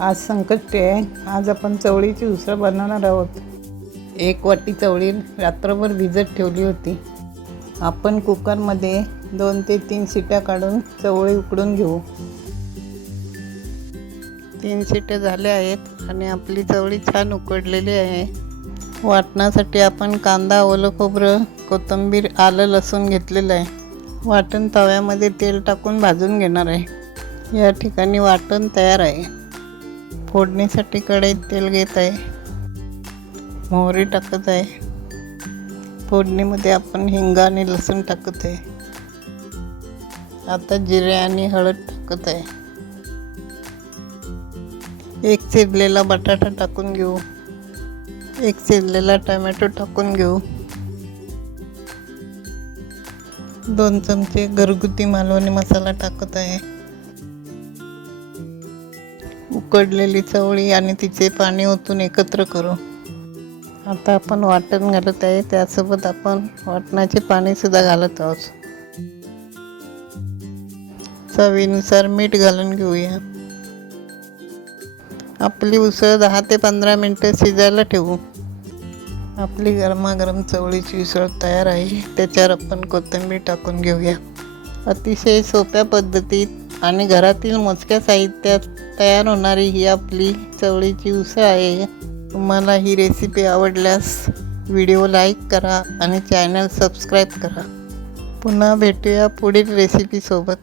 आज संकष्टी आहे. आज आपण चवळीची उसळ बनवणार आहोत. 1 वाटी चवळी रात्रभर भिजत ठेवली होती. आपण कुकरमध्ये 2 ते 3 शिट्या काढून चवळी उकडून घेऊ. 3 शिट्या झाल्या आहेत आणि आपली चवळी छान उकडलेली आहे. वाटणासाठी आपण कांदा, ओलं खोबरं, कोथिंबीर, आलं, लसूण घेतलेलं आहे. वाटण तव्यामध्ये तेल टाकून भाजून घेणार आहे. या ठिकाणी वाटण तयार आहे. फोडणीसाठी कढईत तेल घेत आहे. मोहरी टाकत आहे. फोडणीमध्ये आपण हिंग आणि लसूण टाकत आहे. आता जिरे आणि हळद टाकत आहे. 1 चिरलेला बटाटा टाकून घेऊ. 1 चिरलेला टोमॅटो टाकून घेऊ. 2 चमचे घरगुती मालवणी मसाला टाकत आहे. उकडलेली चवळी आणि तिचे पाणी ओतून एकत्र करू. आता आपण वाटण घालत आहे. त्यासोबत आपण वाटणाचे पाणी सुद्धा घालत आहोत. चवीनुसार मीठ घालून घेऊया. आपली उसळ 10 ते 15 मिनटं शिजायला ठेवू. आपली गरमागरम चवळीची उसळ तयार आहे. त्याच्यावर आपण कोथिंबीर टाकून घेऊया. अतिशय सोप्या पद्धतीत आणि घरातील मोजक्या साहित्यात तयार होणारी ही आपली चवळीची उसळ आहे. तुम्हाला ही रेसिपी आवडल्यास व्हिडिओ लाईक करा आणि चॅनल सबस्क्राईब करा. पुन्हा भेटूया पुढील रेसिपीसोबत.